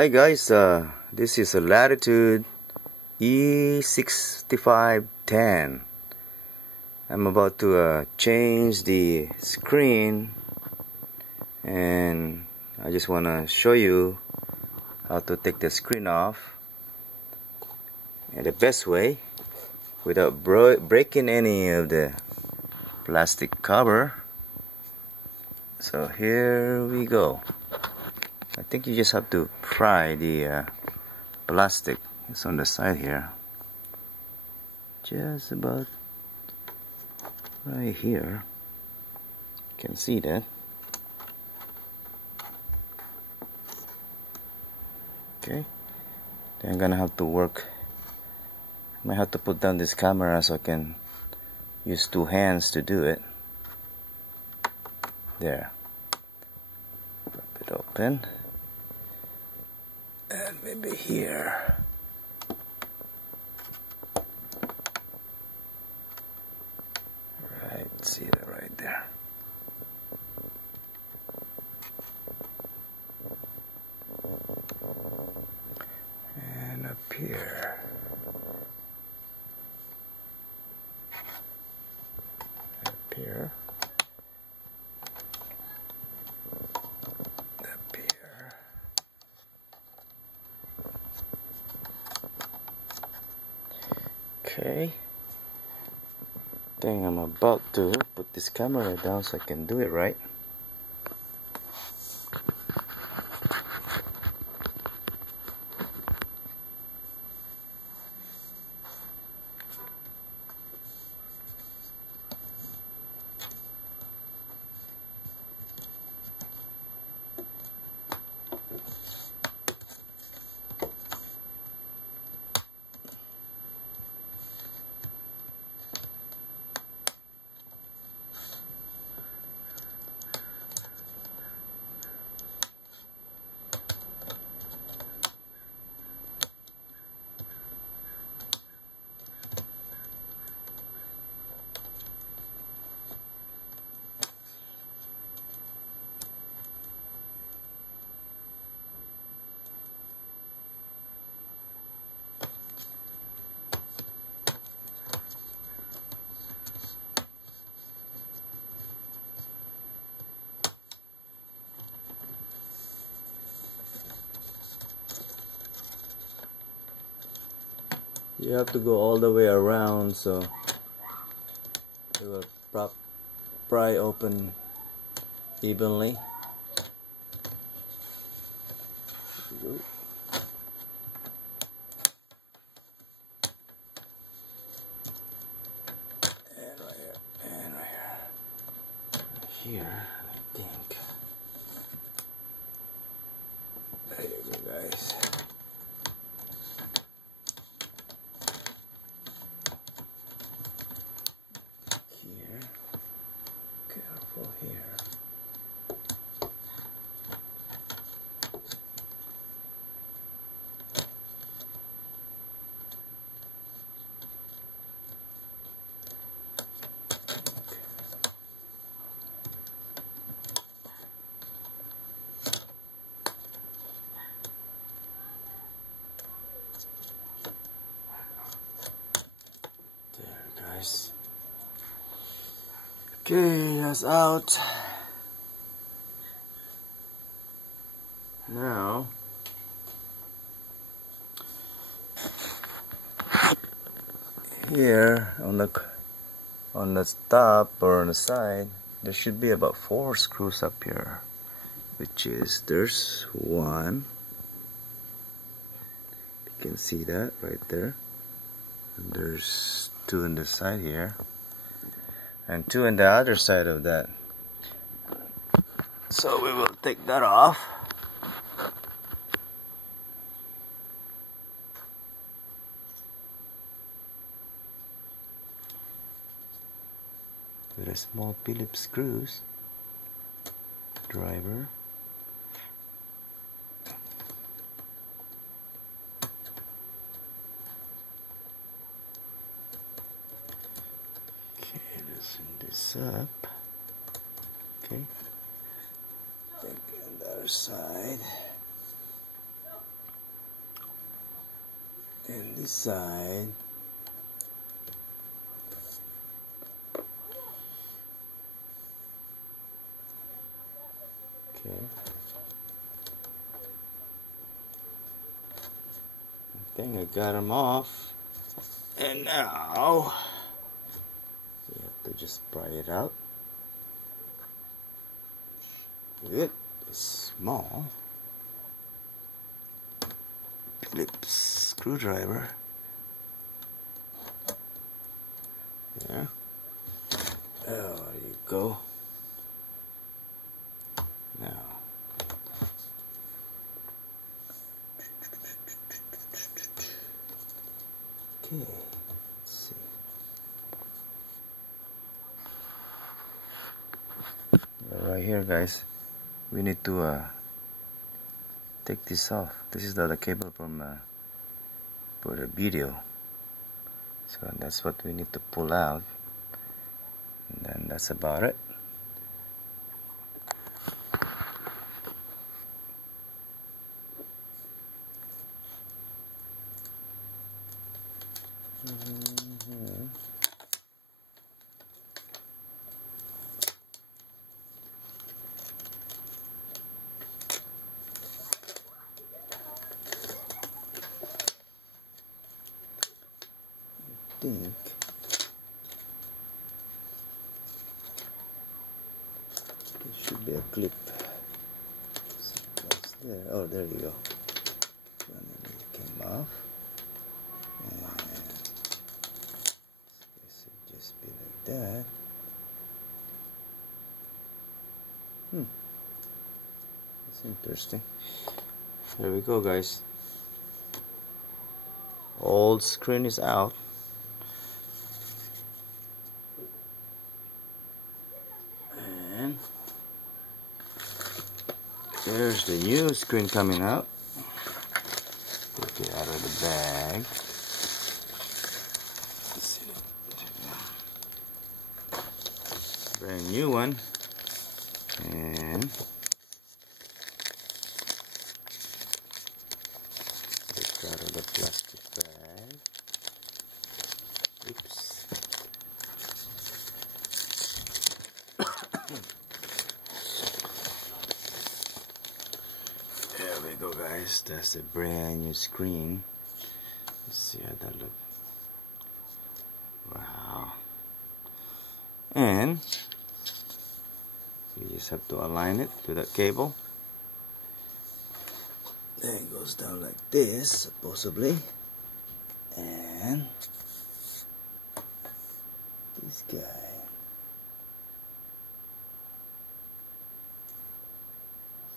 Hi guys, this is a Latitude E6510. I'm about to change the screen, and I just want to show you how to take the screen off in the best way without breaking any of the plastic cover. So here we go. I think you just have to pry the plastic. It's on the side here, just about right here. You can see that. Okay, then I'm gonna have to work. I might have to put down this camera so I can use two hands to do it. There. Pop it open. And maybe here. Right, see that right there. And up here. Up here. Up here. Okay. I think I'm about to put this camera down so I can do it right. You have to go all the way around so it will pry open evenly. And right here, and right here. Here, I think. There you go, guys. Here. There, guys. Okay, that's out. Now, here on the top or on the side, there should be about 4 screws up here, which is there's one. You can see that right there, and there's 2 on the side here, and 2 on the other side of that. So we will take that off. With a small Phillips screws, driver. Okay, loosen this up. Okay. Take the other side. and this side. Okay. I think I got them off. And now you have to just pry it out. It is small. Phillips screwdriver. There. There you go. Now. Okay. Let's see. Right here, guys. We need to take this off. This is the cable from for the video. So that's what we need to pull out. And then that's about it. I think there should be a clip. What's there? Oh, there you go. And then it came off. And this should just be like that. That's interesting. There we go, guys. Old screen is out. And there's the new screen coming out. Take it out of the bag. Let's see. Brand new one. And take out of the plastic bag. Oops. There we go, guys. That's a brand new screen. Let's see how that looks. Wow. And you just have to align it to that cable. Then it goes down like this, supposedly. And this guy.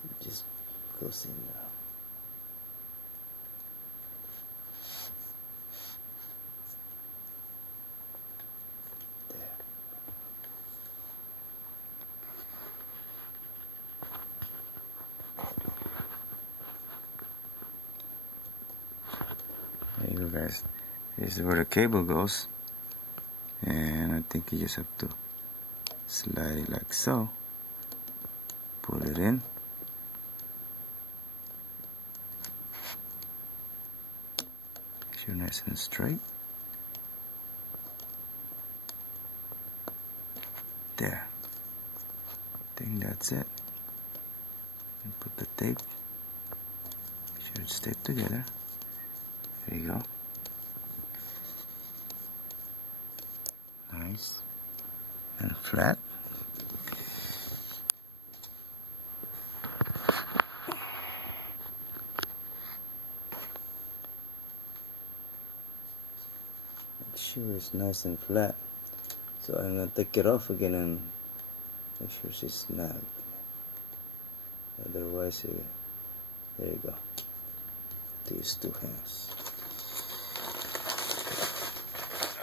It just goes in now. There you go, guys. This is where the cable goes, and I think you just have to slide it like so. Pull it in. Make sure nice and straight. There. I think that's it. And put the tape. Make sure it stays together. There you go. Nice and flat. Make sure it's nice and flat. So I'm gonna take it off again and make sure she's snagged. Otherwise, there you go. These two hands.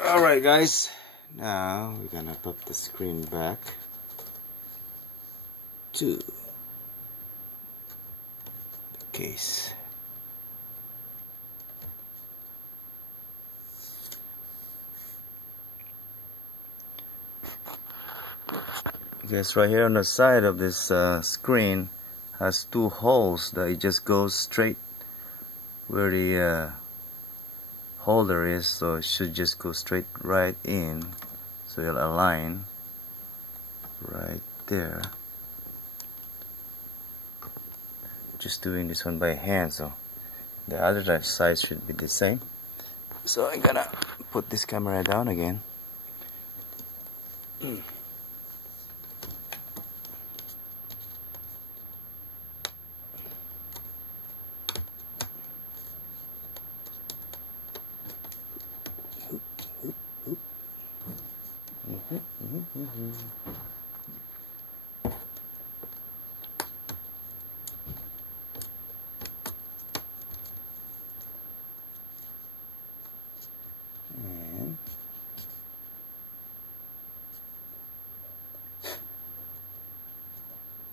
Alright, guys, now we're gonna put the screen back to the case. Because right here on the side of this screen has two holes that it just goes straight where the holder is, so it should just go straight right in, so it'll align right there. Just doing this one by hand, so the other side should be the same. So I'm gonna put this camera down again. And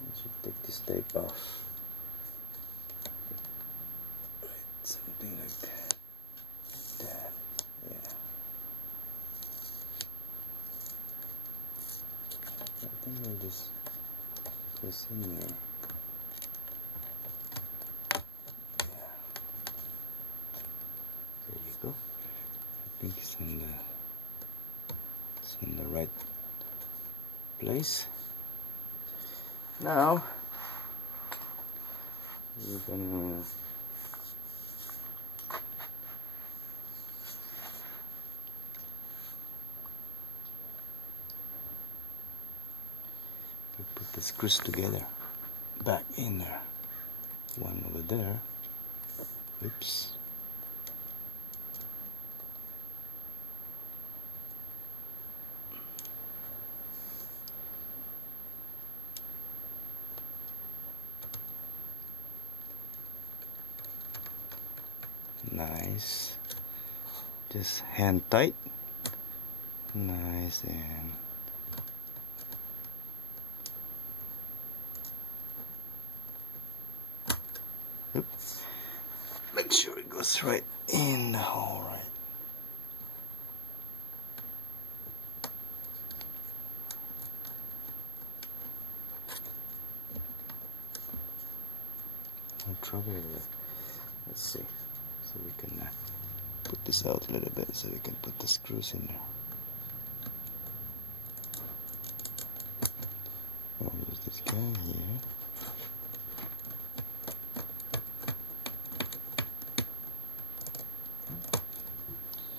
I should take this tape off. Right, something like that. Yeah. I think I'll just press in there. Yeah. There you go. I think it's in the right place. Now we're gonna put the screws together back in there. One over there. Oops. Nice. Just hand tight. Nice. And oops. Make sure it goes right in the hole, right? No trouble with it. Let's see. So we can put this out a little bit so we can put the screws in there. Oh, there's this guy here.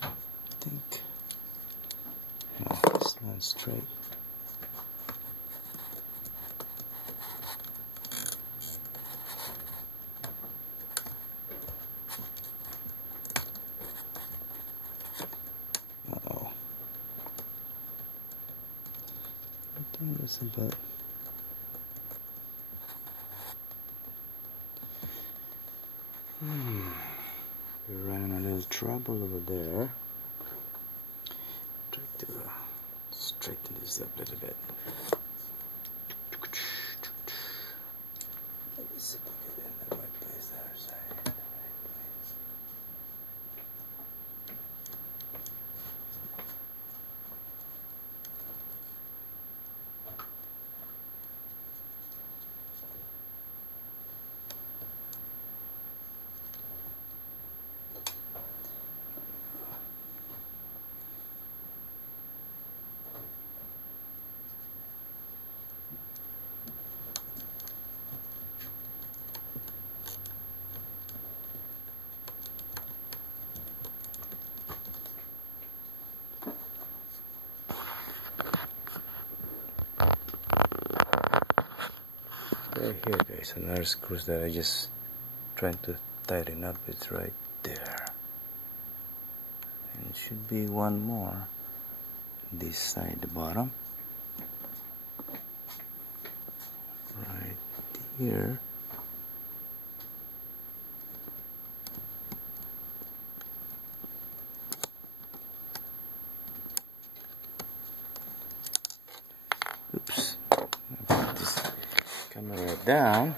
I think. No, it's not straight. There's about we're running a little trouble over there. Try to straighten this up a little bit. Let me see if I get it in the right place there. Sorry. Right here, guys, another screws that I just trying to tighten up. It's right there, and it should be one more this side, the bottom, right here. Oops, I'll put this camera down.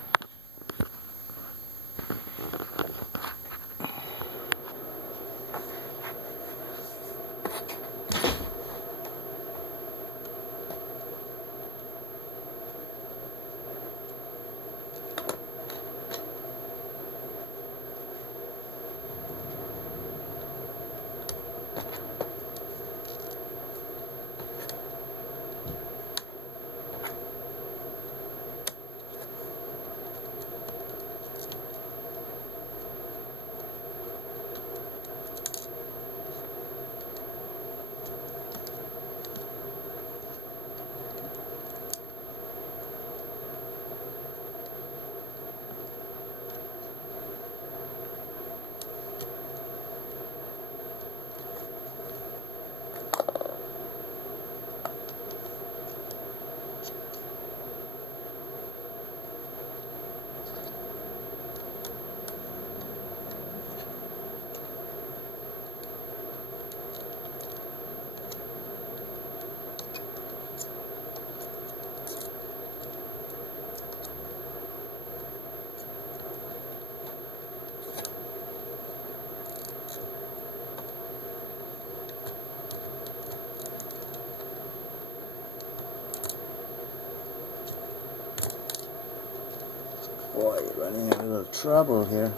Boy, running a little trouble here.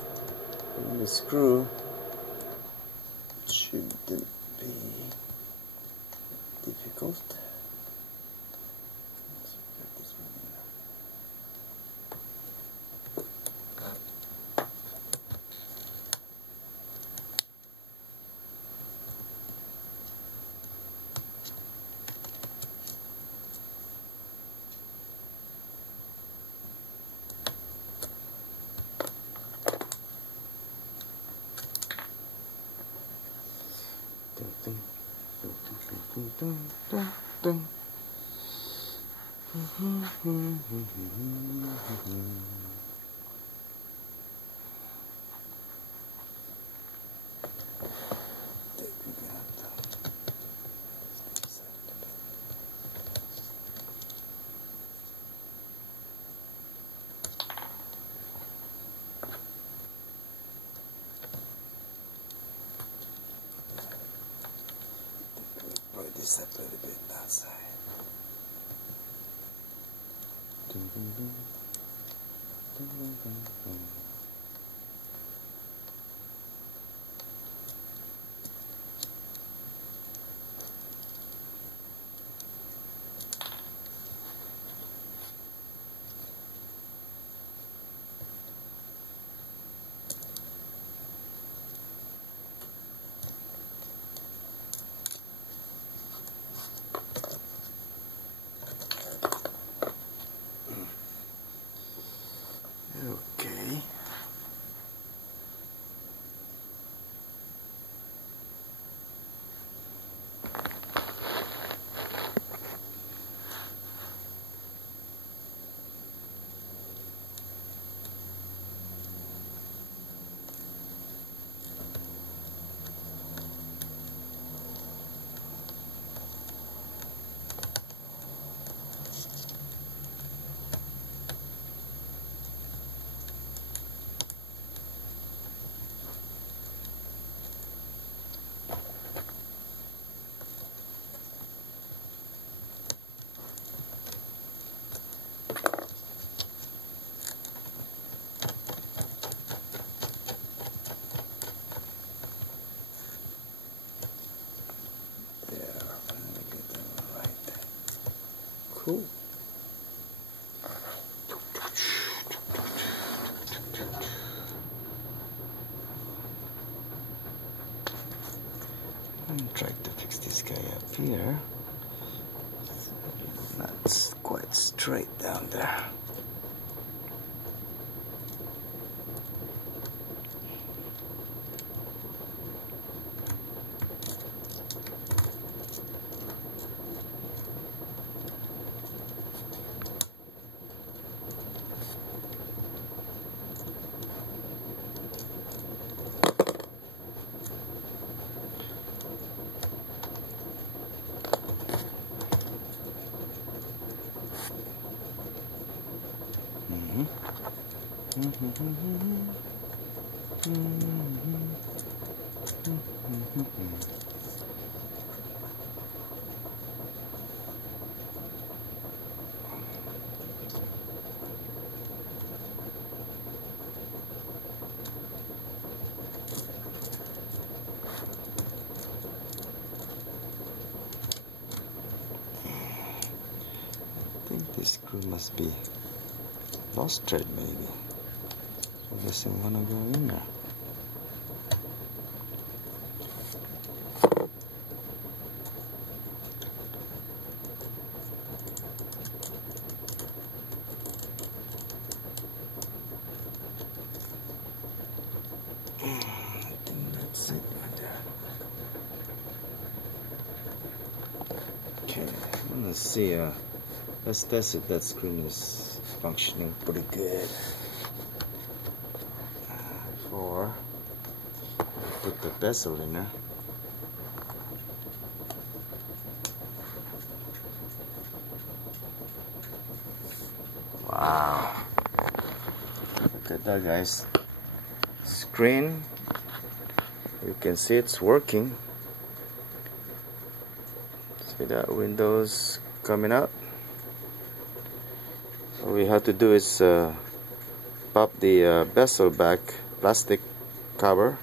And the screw shouldn't be difficult. Let's put this one in. This up a little bit outside. Okay. Cool. I'm trying to fix this guy up here. Not quite straight down there. I think this screw must be lost thread maybe. So it doesn't want to go in there. I think that's it right there. Okay, let's see. Let's test it. That screen is functioning pretty good. Before I put the bezel in there. Wow. Look at that, guys. Screen. You can see it's working. See that windows coming up. All we have to do is pop the bezel back plastic cover,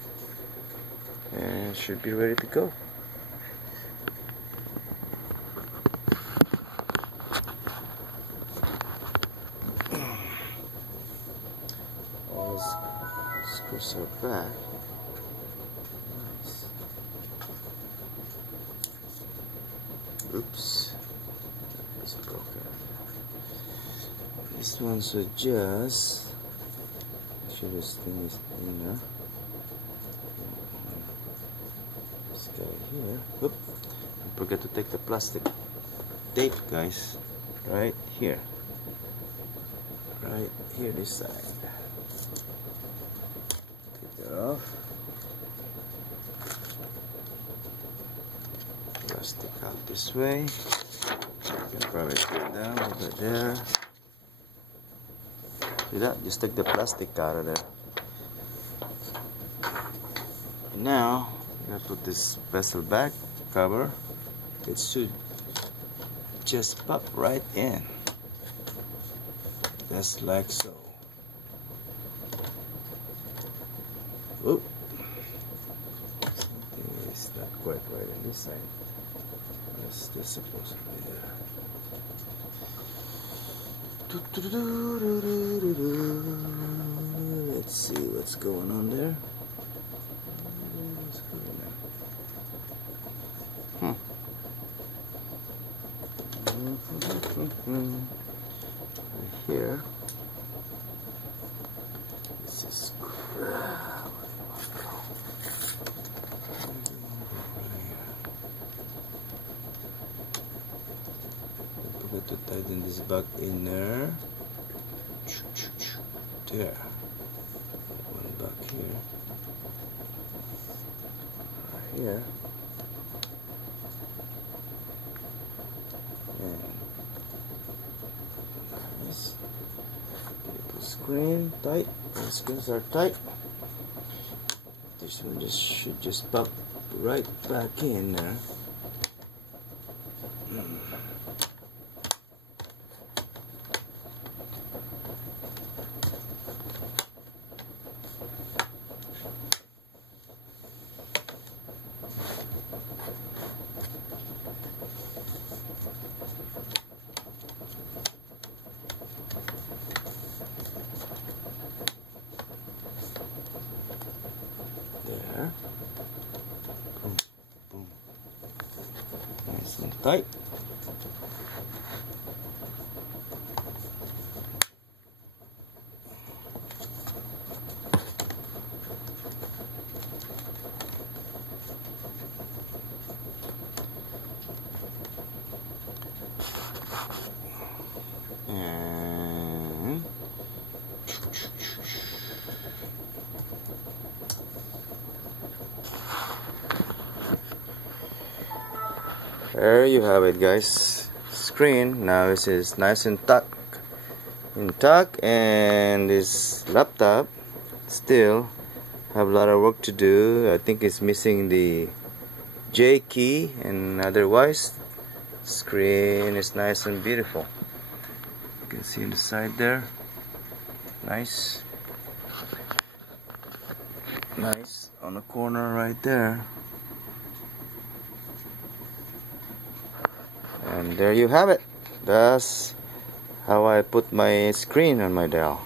and it should be ready to go. All the screws are back. Nice. Oops, it's broken. This one should just this thing is in there. This guy here. Oop. Don't forget to take the plastic tape, guys. Right here. Right here, this side. Take that off. Plastic out this way. You can probably put it down over there. See that? Just take the plastic out of there. And now, I'm gonna put this bezel back cover. It should just pop right in. Just like so. Oop. Something is not quite right on this side. It's still supposed to be there. Let's see what's going on there. Here, this is crap. Don't forget to tighten this back inner. There. One back here. Right here. And nice. Put the screen tight. The screws are tight. This one should just pop right back in there. There. Boom, boom. Nice and tight. And there you have it, guys. Screen now is nice and tuck, and this laptop still have a lot of work to do. I think it's missing the J key, and otherwise screen is nice and beautiful. You can see on the side there. Nice on the corner right there. And there you have it. That's how I put my screen on my Dell.